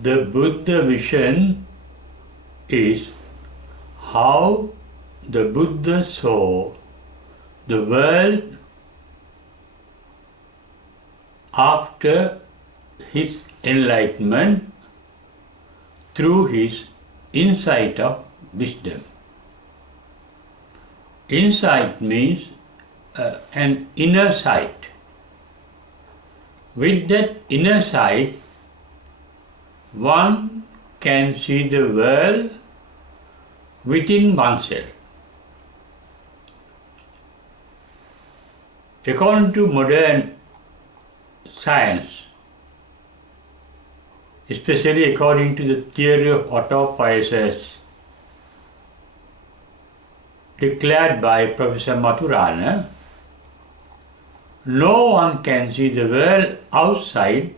The Buddha vision is how the Buddha saw the world after his enlightenment through his insight of wisdom. Insight means an inner sight. With that inner sight, one can see the world within oneself. According to modern science, especially according to the theory of autopoiesis declared by Professor Maturana, no one can see the world outside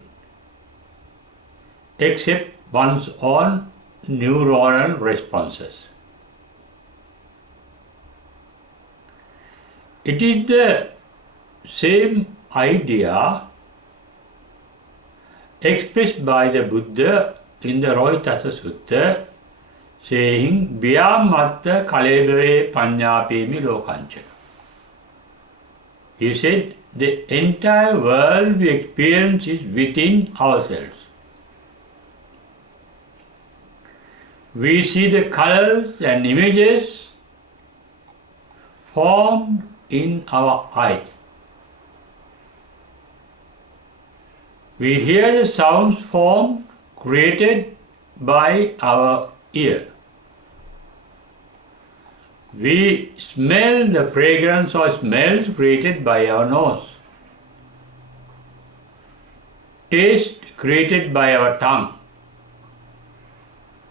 except one's own neuronal responses. It is the same idea expressed by the Buddha in the Rohitassa Sutta, saying, Vyamatta kalebare panyapemi lokancha. He said, the entire world we experience is within ourselves. We see the colors and images formed in our eye. We hear the sounds formed, created by our ear. We smell the fragrance or smells created by our nose. Taste created by our tongue.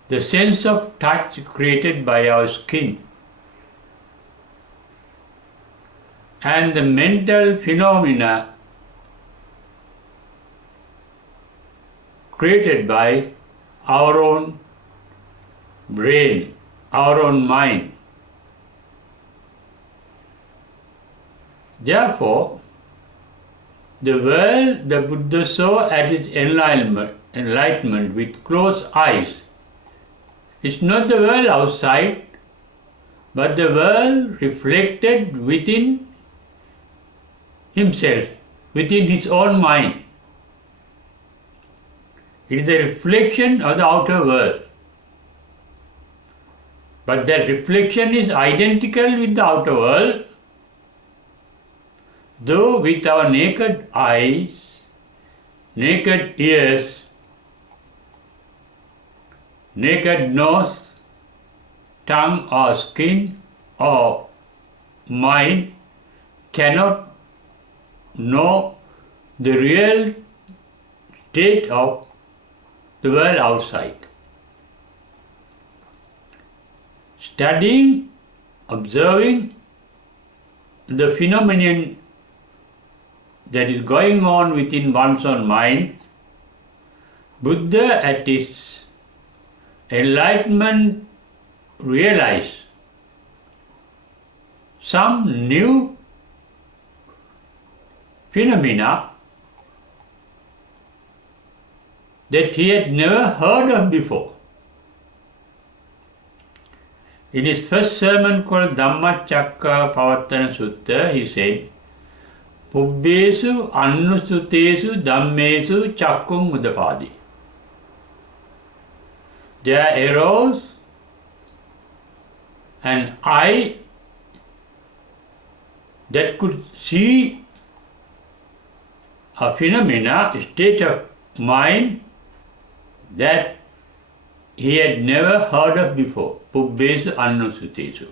The sense of touch created by our skin. And the mental phenomena created by our own brain, our own mind. Therefore, the world the Buddha saw at his enlightenment with closed eyes is not the world outside, but the world reflected within himself, within his own mind. It is a reflection of the outer world. But that reflection is identical with the outer world, though with our naked eyes, naked ears, naked nose, tongue or skin or mind cannot know the real state of the world outside. Studying, observing the phenomenon that is going on within one's own mind, Buddha at his enlightenment realized some new phenomena that he had never heard of before. In his first sermon called Dhammacakkappavattana Sutta, he said, Pubbesu annusutesu dhammesu chakkum udapadi. There arose an eye that could see a phenomena, a state of mind that he had never heard of before. Pubbesu annusutesu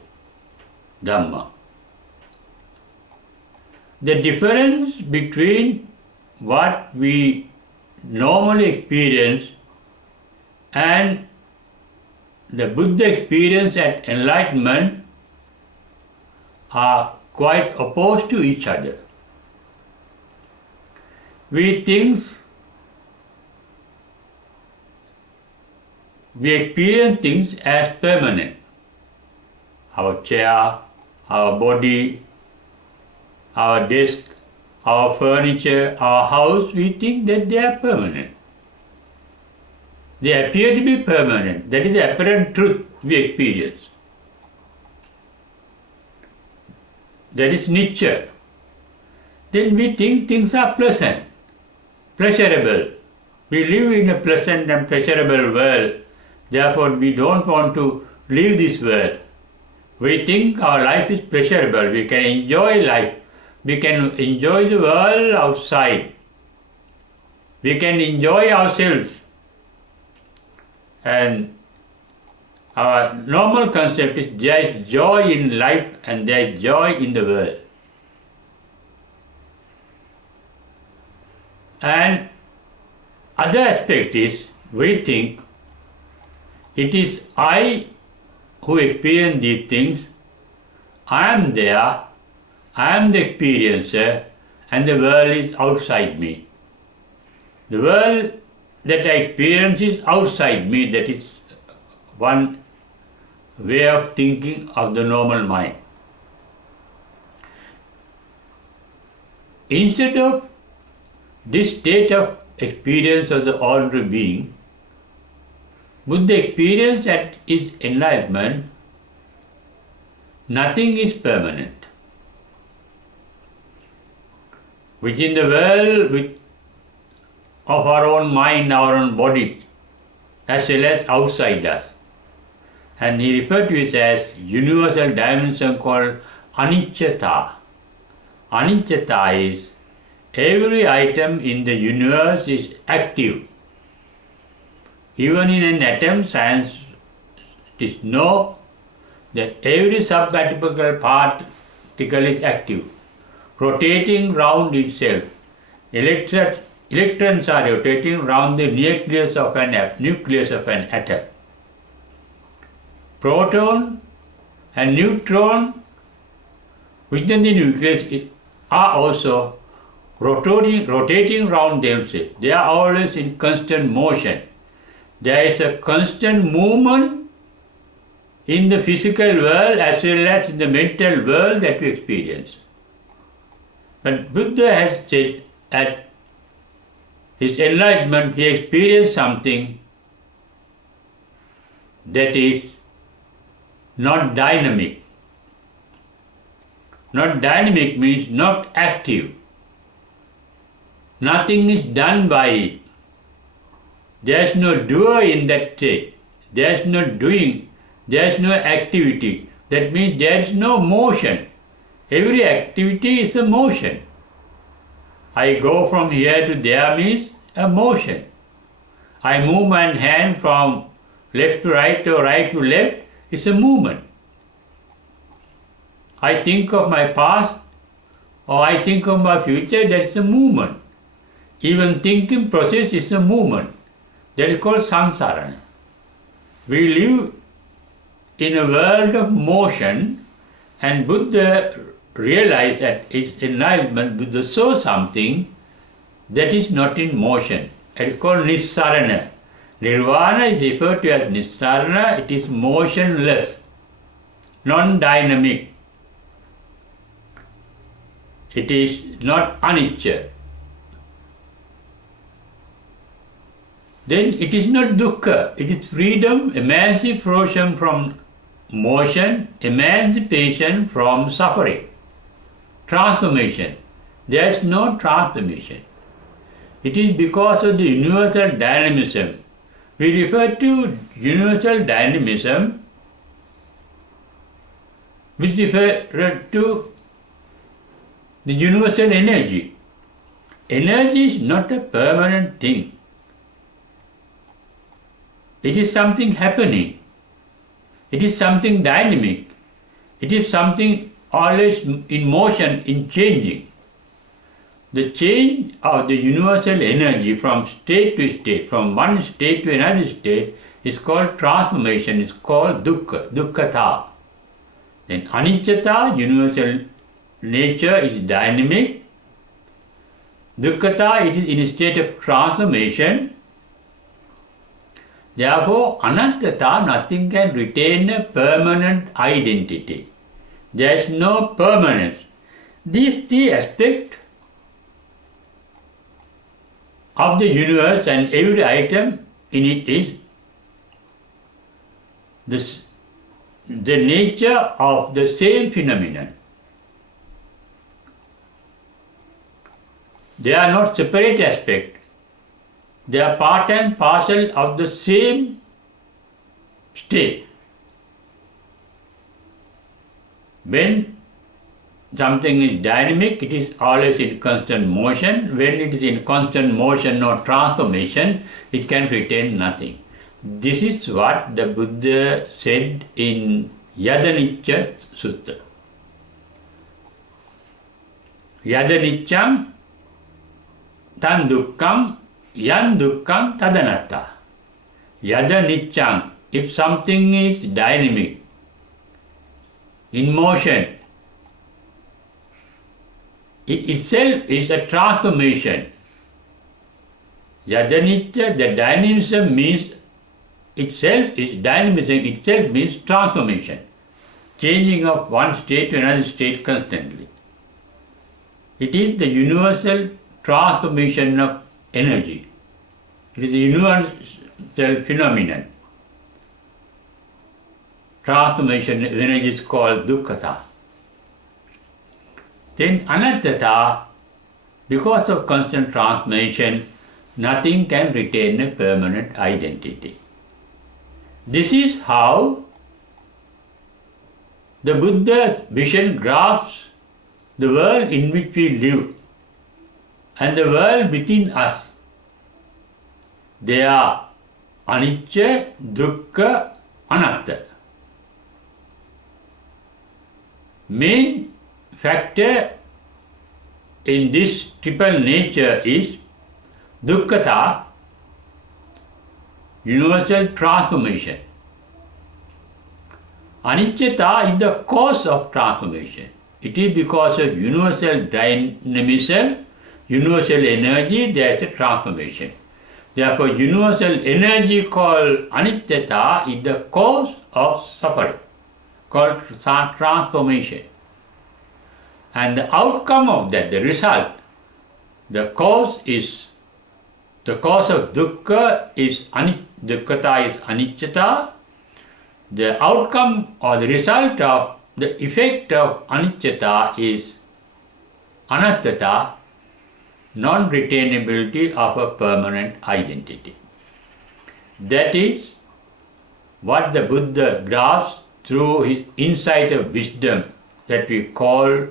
dhamma. The difference between what we normally experience and the Buddha experience at enlightenment are quite opposed to each other. We experience things as permanent. Our chair, our body, our desk, our furniture, our house, we think that they are permanent. They appear to be permanent. That is the apparent truth we experience. That is nature. Then we think things are pleasant, pleasurable. We live in a pleasant and pleasurable world. Therefore, we don't want to leave this world. We think our life is pleasurable. We can enjoy life. We can enjoy the world outside. We can enjoy ourselves. And our normal concept is there is joy in life and there is joy in the world. And other aspect is we think it is I who experience these things, I am there, I am the experiencer, and the world is outside me. The world that I experience is outside me. That is one way of thinking of the normal mind. Instead of this state of experience of the ordinary being, Buddha experience at his enlightenment, nothing is permanent. Within the world of our own mind, our own body, as well as outside us. And he referred to it as universal dimension called anicca. Anicca is every item in the universe is active. Even in an atom, scientists know that every subatomic particle is active, rotating round itself. Electrons are rotating round the nucleus of an atom. Proton and neutron within the nucleus are also rotating round themselves. They are always in constant motion. There is a constant movement in the physical world as well as in the mental world that we experience. But Buddha has said at his enlightenment, he experienced something that is not dynamic. Not dynamic means not active. Nothing is done by it. There is no doer in that state. There is no doing. There is no activity. That means there is no motion. Every activity is a motion. I go from here to there means a motion. I move my hand from left to right or right to left is a movement. I think of my past or I think of my future, that is a movement. Even thinking process is a movement. That is called samsara. We live in a world of motion, and Buddha realized that its enlightenment, Buddha saw something that is not in motion. It is called nissarana. Nirvana is referred to as nissarana. It is motionless, non-dynamic. It is not anicca. Then it is not dukkha. It is freedom, emancipation from motion, emancipation from suffering. Transformation. There is no transformation. It is because of the universal dynamism. We refer to universal dynamism, which refer to the universal energy. Energy is not a permanent thing. It is something happening. It is something dynamic. It is something always in motion, in changing. The change of the universal energy from state to state, from one state to another state, is called transformation, is called dukkha, dukkhata. Then aniccata, universal nature, is dynamic. Dukkhata, it is in a state of transformation. Therefore, anattata, nothing can retain a permanent identity. There is no permanence. These three aspects of the universe and every item in it is the nature of the same phenomenon. They are not separate aspects. They are part and parcel of the same state. When something is dynamic, it is always in constant motion. When it is in constant motion or transformation, it can retain nothing. This is what the Buddha said in Yadanicca Sutta. Yadaniccham tan dukkam yan dukkam tadanatta. Yadaniccham, if something is dynamic, in motion, it itself is a transformation. Yadanicca, the dynamism means itself is dynamism, itself means transformation, changing of one state to another state constantly. It is the universal transformation of energy. It is a universal phenomenon. Transformation of energy is called dukkhata. Then anattata, because of constant transformation, nothing can retain a permanent identity. This is how the Buddha's vision grasps the world in which we live and the world within us. They are anicca, dukkha, anatta. Main factor in this triple nature is dukkhata, universal transformation. Anicchata is the cause of transformation. It is because of universal dynamism, universal energy, there is a transformation. Therefore, universal energy called anicchata is the cause of suffering, called transformation. And the outcome of that, the result, the cause of dukkha is dukkhata is anicchata. The outcome or the result of the effect of anicchata is anattata, non-retainability of a permanent identity. That is what the Buddha grasps through his insight of wisdom, that we call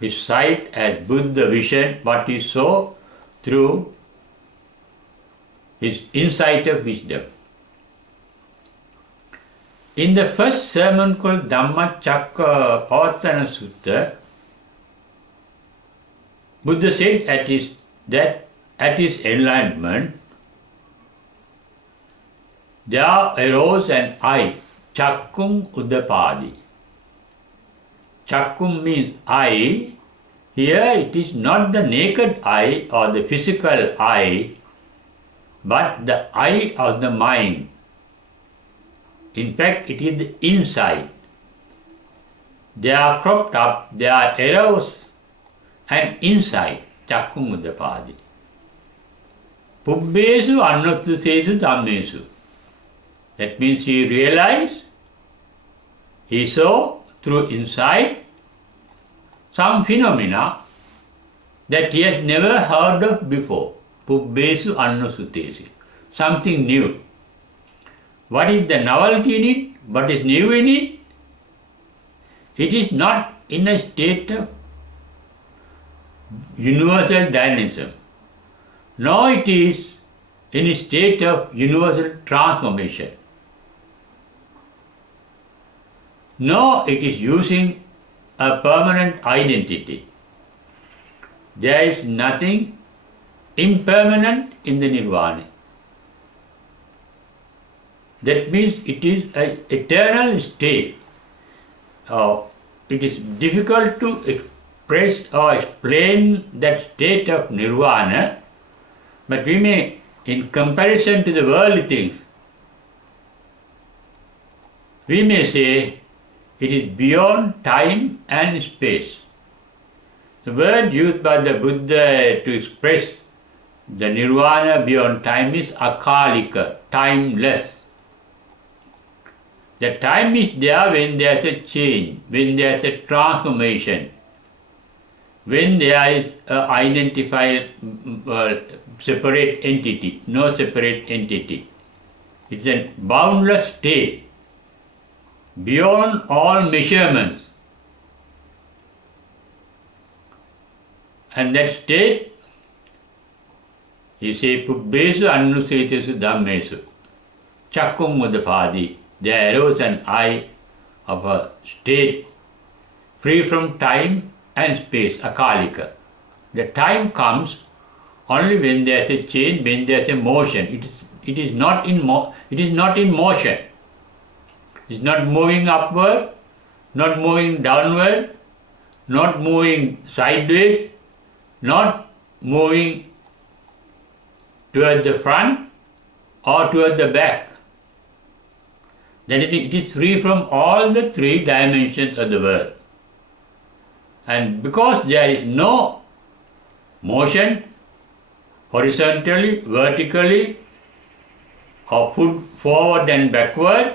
his sight as Buddha vision, what he saw through his insight of wisdom. In the first sermon called Dhammacakkappavattana Sutta, Buddha said that at his enlightenment, there arose an eye, Chakkum Uddapadi. Chakkum means eye. Here it is not the naked eye or the physical eye, but the eye of the mind. In fact, it is the inside. They are cropped up, they are aroused and inside, Chakkum Uddapadi. Pubbesu annuttusesu dhammesu. That means he realized, he saw through insight some phenomena that he has never heard of before. Pubbesu annusutesi. Something new. What is the novelty in it? What is new in it? It is not in a state of universal dynamism, nor it is in a state of universal transformation, nor it is using a permanent identity. There is nothing impermanent in the nirvana. That means it is an eternal state. It is difficult to express or explain that state of nirvana, but we may, in comparison to the worldly things, we may say it is beyond time and space. The word used by the Buddha to express The nirvana beyond time is akalika, timeless. The time is there when there is a change, when there is a transformation, when there is an identified separate entity, no separate entity. It's a boundless state, beyond all measurements. And that state, you say, Pubbesu Annusetesu Dhammesu, Chakkum Mudapadi, there arose an eye of a state free from time and space, akalika. The time comes only when there is a change, when there is a motion. It is not in motion. It is not moving upward, not moving downward, not moving sideways, not moving toward the front or toward the back. That is, it is free from all the three dimensions of the world. And because there is no motion horizontally, vertically, or forward and backward,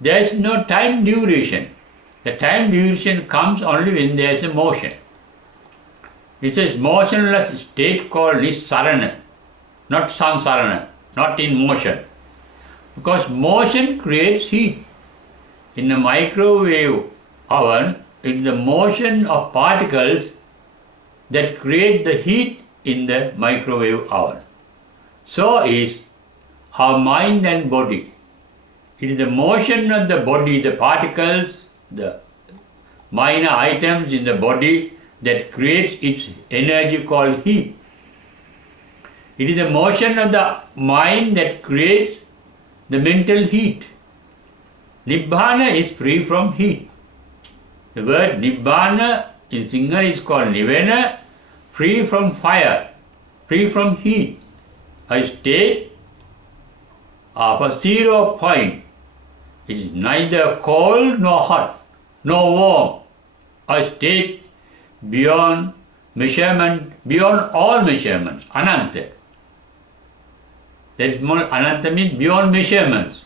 there is no time duration. The time duration comes only when there is a motion. It is motionless state called nissarana, not sansarana, not in motion. Because motion creates heat. In a microwave oven, it is the motion of particles that create the heat in the microwave oven. So is our mind and body. It is the motion of the body, the particles, the minor items in the body that creates its energy called heat. It is the motion of the mind that creates the mental heat. Nibbana is free from heat. The word Nibbana in Sinhala is called Nivena, free from fire, free from heat. A state of a 0 point. It is neither cold nor hot, nor warm. A state beyond measurement, beyond all measurements, ananta. That is more, ananta means beyond measurements.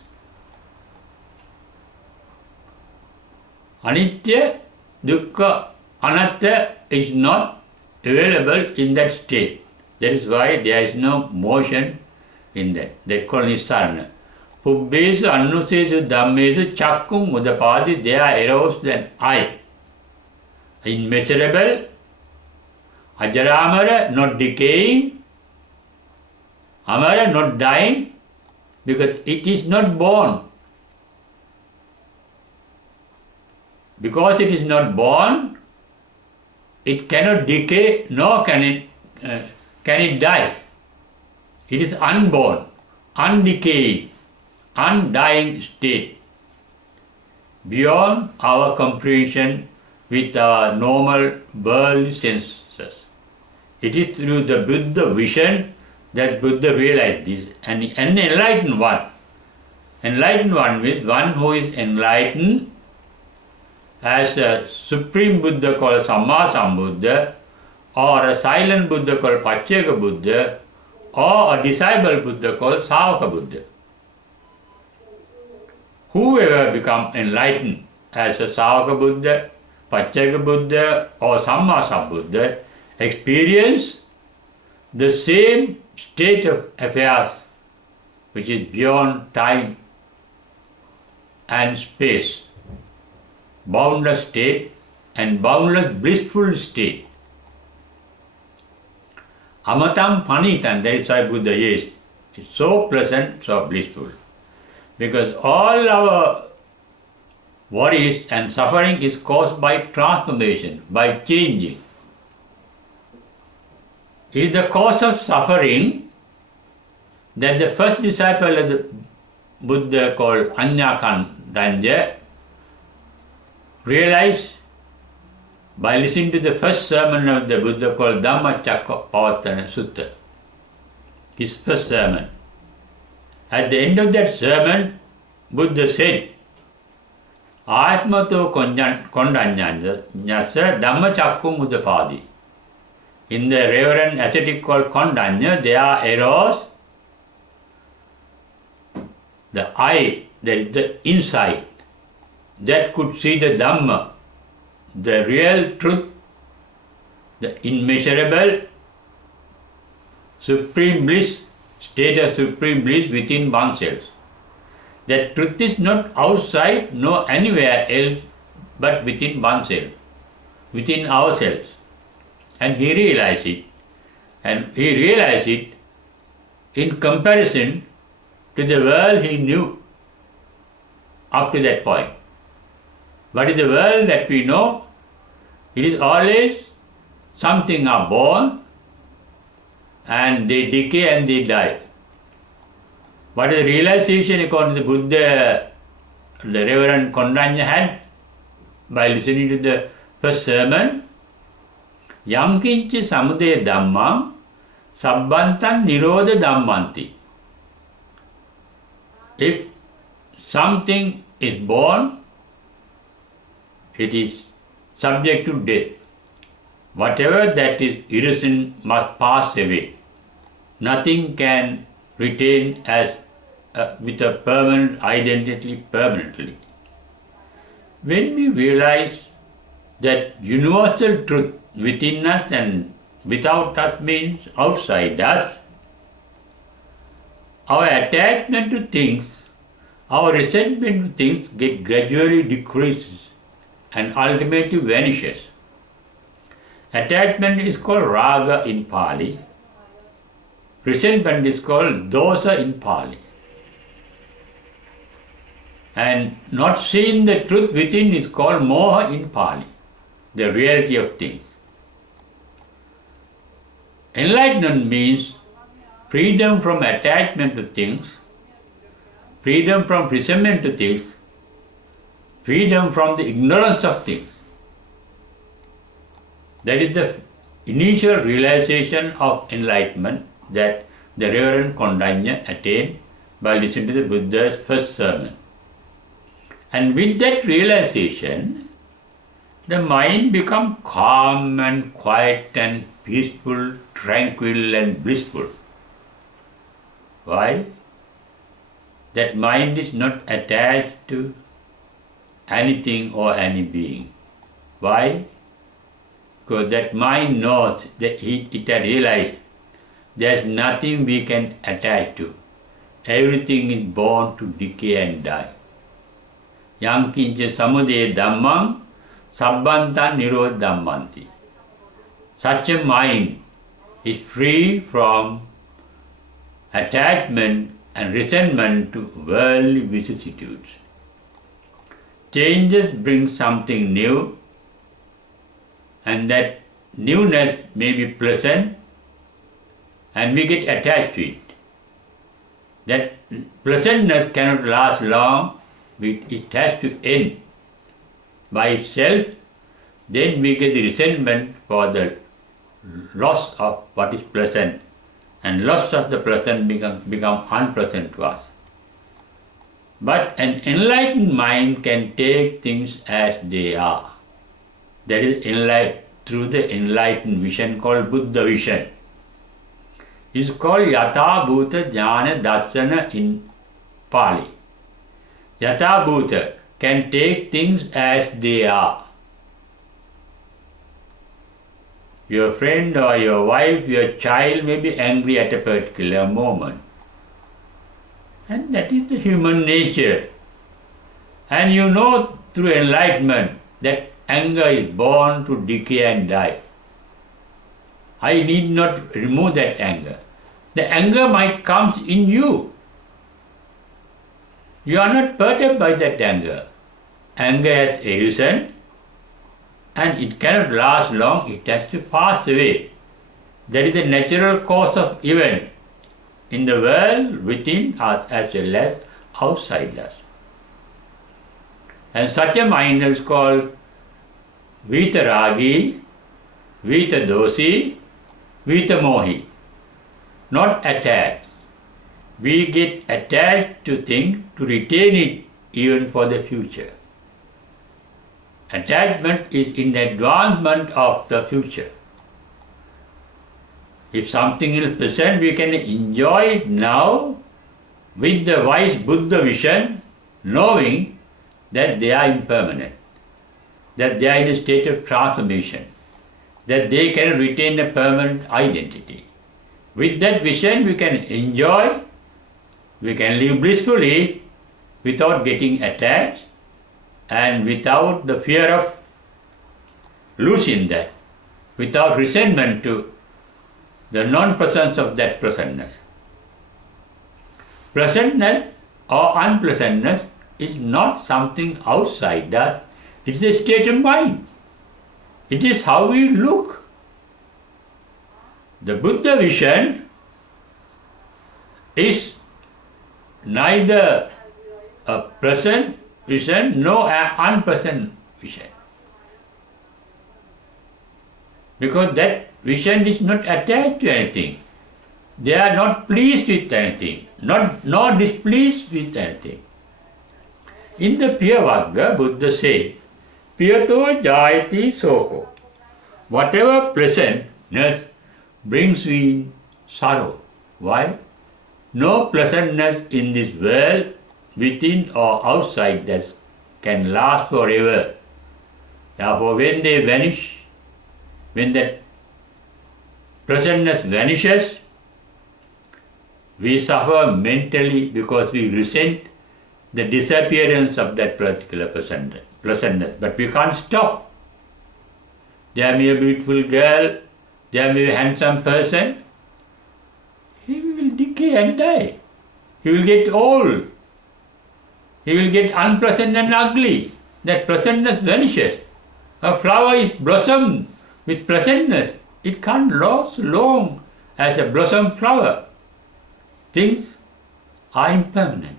Anitya, dukkha, anatta is not available in that state. That is why there is no motion in that. That is called nissarana. Pubbesu annusesu dhammesu chakkum udapadi, there arose an eye. Immeasurable, ajaramara, not decaying, amara, not dying, because it is not born. Because it is not born, it cannot decay, nor can it die. It is unborn, undecaying, undying state, beyond our comprehension with our normal worldly senses. It is through the Buddha vision that Buddha realized this. And an enlightened one. Enlightened one means one who is enlightened, as a supreme Buddha called Samma Sambuddha, or a silent Buddha called Pacceka Buddha, or a disciple Buddha called Savaka Buddha. Whoever become enlightened as a Savaka Buddha, Pacceka Buddha or Samma Sambuddha experience the same state of affairs which is beyond time and space, boundless state and boundless blissful state. Amatam panitam, that is why Buddha is. It's so pleasant, so blissful. Because all our worries and suffering is caused by transformation, by changing. It is the cause of suffering that the first disciple of the Buddha called Anyakandanya realized by listening to the first sermon of the Buddha called Dhammacakkappavattana Sutta, his first sermon. At the end of that sermon, Buddha said, Atmato kondanyasa dhammacakkum udapadi. in the reverent ascetic called Kondanya, there arose the eye, that is the insight, that could see the Dhamma, the real truth, the immeasurable supreme bliss, state of supreme bliss within oneself. That truth is not outside nor anywhere else but within oneself, within ourselves. And he realized it. And he realized it in comparison to the world he knew up to that point. What is the world that we know? It is always something are born and they decay and they die. What is the realization according to the Buddha, the Reverend Kondanya had by listening to the first sermon? Yankinchi samudaya dhammam sabbantan nirodha dhammanti. If something is born, it is subject to death. Whatever that is irresolute must pass away. Nothing can retain as with a permanent identity permanently. When we realize that universal truth within us and without us means outside us, our attachment to things, our resentment to things get gradually decreases and ultimately vanishes. Attachment is called raga in Pali. Resentment is called dosa in Pali. And not seeing the truth within is called moha in Pali, the reality of things. Enlightenment means freedom from attachment to things, freedom from resentment to things, freedom from the ignorance of things. That is the initial realization of enlightenment that the Reverend Kondanya attained by listening to the Buddha's first sermon. And with that realization, the mind becomes calm and quiet and peaceful, tranquil and blissful. Why? That mind is not attached to anything or any being. Why? Because that mind knows that it has realized there's nothing we can attach to. Everything is born to decay and die. Yankincha samudaya dhammam sabbantan nirodha dhammanti. Such a mind is free from attachment and resentment to worldly vicissitudes. Changes bring something new, and that newness may be pleasant, and we get attached to it. That pleasantness cannot last long, it has to end by itself. Then we get the resentment for the loss of what is pleasant, and loss of the pleasant become unpleasant to us. But an enlightened mind can take things as they are. That is through the enlightened vision called Buddha vision. It is called Yatha Bhuta Jnana Darsana in Pali. Yatha Bhuta can take things as they are. Your friend or your wife, your child may be angry at a particular moment. And that is the human nature. And you know through enlightenment that anger is born to decay and die. I need not remove that anger. The anger might come in you. You are not perturbed by that anger. Anger has arisen and it cannot last long, it has to pass away. That is the natural course of event in the world within us as well as outside us. And such a mind is called Vitaragi, Vitadosi, Vitamohi. Not attached. We get attached to things to retain it even for the future. Attachment is in advancement of the future. If something is present, we can enjoy it now with the wise Buddha vision, knowing that they are impermanent, that they are in a state of transformation, that they can retain a permanent identity. With that vision, we can enjoy, we can live blissfully without getting attached and without the fear of losing that, without resentment to the non-presence of that presentness. Presentness or unpleasantness is not something outside us, it is a state of mind. It is how we look. The Buddha vision is neither a present vision nor an unpleasant vision. Because that vision is not attached to anything. They are not pleased with anything, nor displeased with anything. In the Piyavagga, Buddha said, Piyato jayati soko. Whatever pleasantness brings in sorrow. Why? No pleasantness in this world, within or outside, that can last forever. Therefore, when they vanish, when that pleasantness vanishes, we suffer mentally because we resent the disappearance of that particular pleasantness. But we can't stop. There may be a beautiful girl, there may be a handsome person, he will decay and die. He will get old. He will get unpleasant and ugly. That pleasantness vanishes. A flower is blossomed with pleasantness. It can't last long as a blossom flower. Things are impermanent.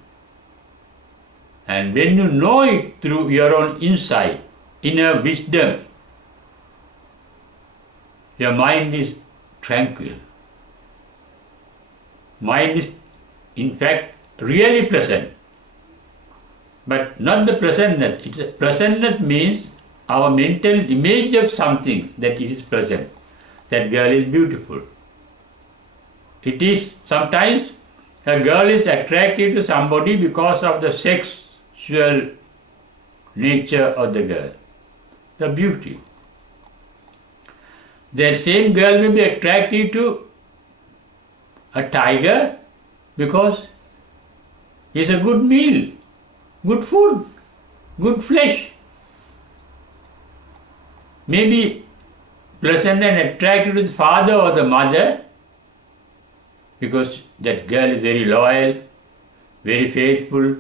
And when you know it through your own insight, inner wisdom, your mind is tranquil. Mind is, in fact, really pleasant. But not the pleasantness. Pleasantness means our mental image of something that it is pleasant. That girl is beautiful. It is sometimes a girl is attracted to somebody because of the sexual nature of the girl, the beauty. That same girl may be attracted to a tiger because it's a good meal, good food, good flesh. Maybe pleasant and attracted to the father or the mother because that girl is very loyal, very faithful,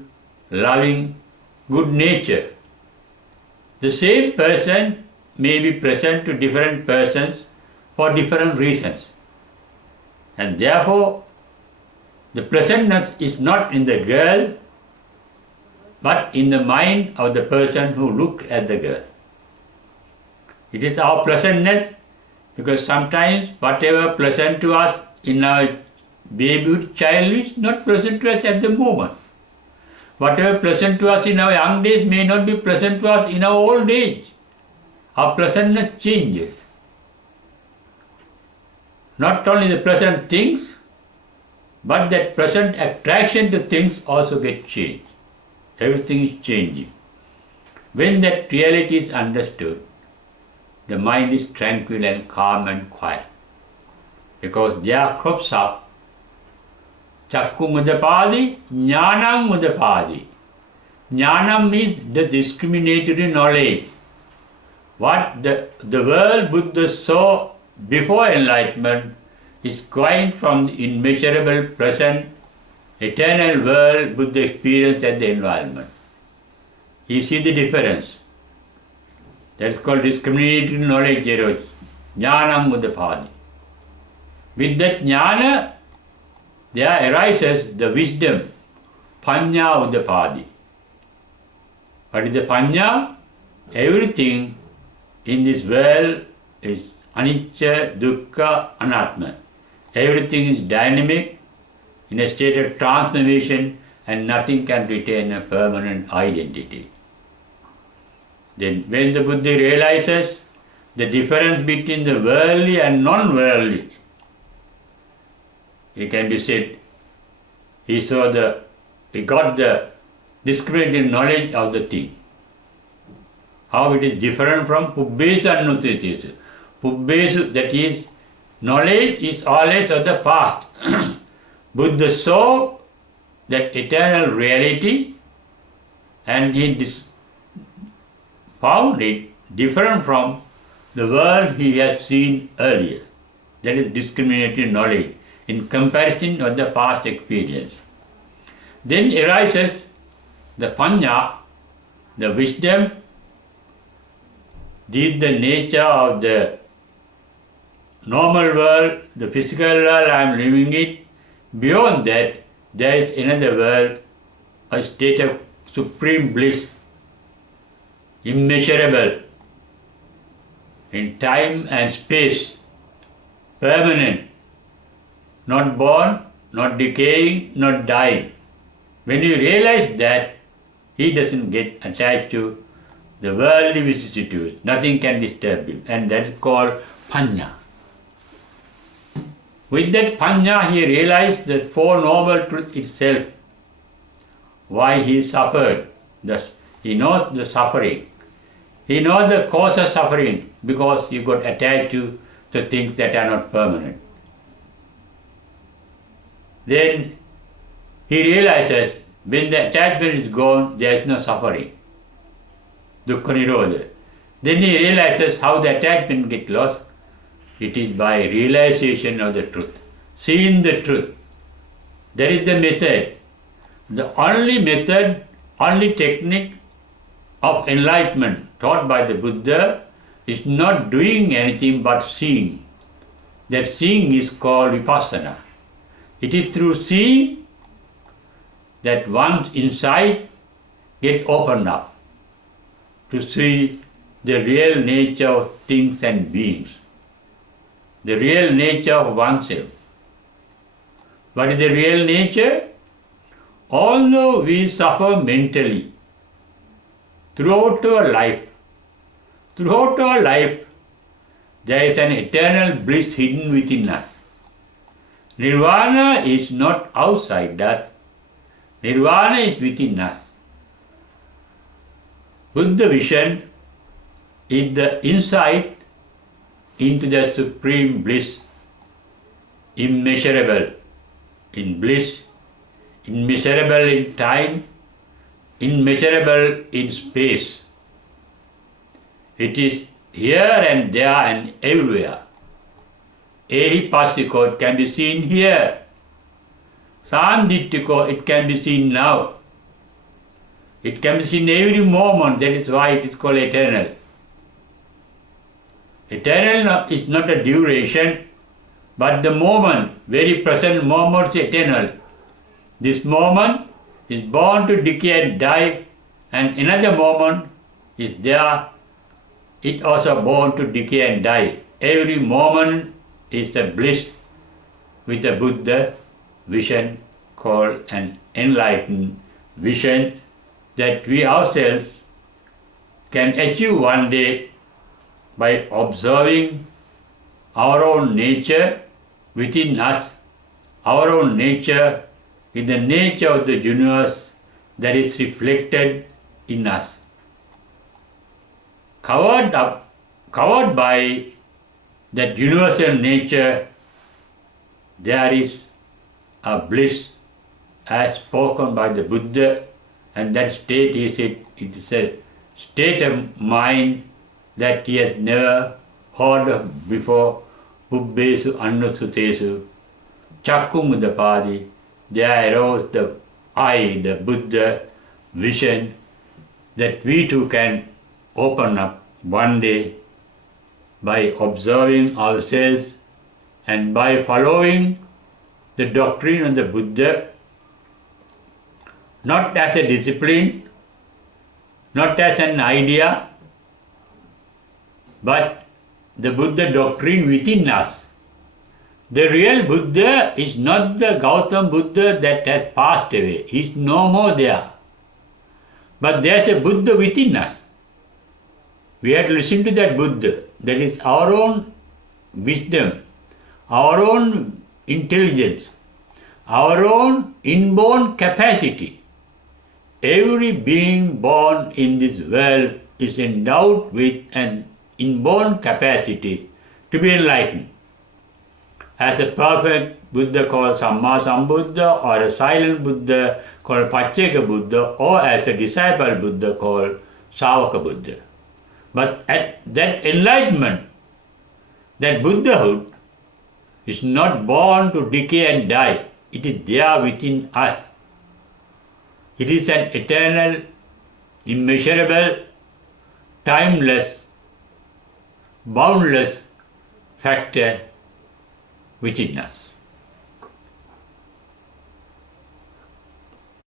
loving, good nature. The same person may be present to different persons for different reasons. And therefore, the pleasantness is not in the girl, but in the mind of the person who looked at the girl. It is our pleasantness because sometimes whatever pleasant to us in our babyhood child is not pleasant to us at the moment. Whatever pleasant to us in our young days may not be pleasant to us in our old age. Our pleasantness changes. Not only the pleasant things, but that pleasant attraction to things also gets changed. Everything is changing. When that reality is understood, the mind is tranquil and calm and quiet. Because there crops up Chakku mudapadi, jnanam mudapadi. Jnanam means the discriminatory knowledge. What the world Buddha saw before enlightenment is quite from the immeasurable present, eternal world Buddha experienced at the environment. You see the difference. That is called discriminatory knowledge, jnanam mudapadi. With that jnana, there arises the wisdom, panya udapadi. What is the panya? Everything in this world is anicca, dukkha, anatma. Everything is dynamic, in a state of transformation, and nothing can retain a permanent identity. Then when the Buddha realizes the difference between the worldly and non-worldly, It can be said he got the discriminating knowledge of the thing. How it is different from Pubbesu Annusitesu. Pubbesu, that is, knowledge is always of the past. Buddha saw that eternal reality and he found it different from the world he has seen earlier. That is discriminating knowledge in comparison of the past experience. Then arises the Panya, the wisdom. This is the nature of the normal world, the physical world I am living it. Beyond that, there is another world, a state of supreme bliss, immeasurable in time and space, permanent, not born, not decaying, not dying. When you realize that, he doesn't get attached to the worldly vicissitudes. Nothing can disturb him, and that is called Panya. With that Panya, he realized the Four Noble Truths itself, why he suffered. Thus, he knows the suffering. He knows the cause of suffering because he got attached to the things that are not permanent. Then he realizes when the attachment is gone, there is no suffering. Dukkha Nirodha. Then he realizes how the attachment gets lost. It is by realization of the truth, seeing the truth. That is the method. The only method, only technique of enlightenment taught by the Buddha is not doing anything but seeing. That seeing is called vipassana. It is through seeing that one's insight gets opened up to see the real nature of things and beings, the real nature of oneself. What is the real nature? Although we suffer mentally throughout our life, there is an eternal bliss hidden within us. Nirvana is not outside us. Nirvana is within us. Buddha vision is the insight into the supreme bliss, immeasurable in bliss, immeasurable in time, immeasurable in space. It is here and there and everywhere. Ehipassiko, it can be seen here. Sanditiko, it can be seen now. It can be seen every moment, that is why it is called eternal. Eternal is not a duration, but the moment, very present moment is eternal. This moment is born to decay and die, and another moment is there, it also born to decay and die. Every moment is a bliss with a Buddha vision called an enlightened vision that we ourselves can achieve one day by observing our own nature within us, our own nature is the nature of the universe that is reflected in us. Covered by that universal nature, there is a bliss as spoken by the Buddha, and that state it is a state of mind that he has never heard of before. Pubbesu Annusitesu Chakkum Udapadi. There arose the I, the Buddha vision that we too can open up one day by observing ourselves and by following the doctrine of the Buddha, not as a discipline, not as an idea, but the Buddha doctrine within us. The real Buddha is not the Gautam Buddha that has passed away. He is no more there. But there is a Buddha within us. We have to listen to that Buddha. That is our own wisdom, our own intelligence, our own inborn capacity. Every being born in this world is endowed with an inborn capacity to be enlightened. As a perfect Buddha called Samma Sambuddha, or a silent Buddha called Pacceka Buddha, or as a disciple Buddha called Savaka Buddha. But at that enlightenment, that Buddhahood is not born to decay and die. It is there within us. It is an eternal, immeasurable, timeless, boundless factor within us.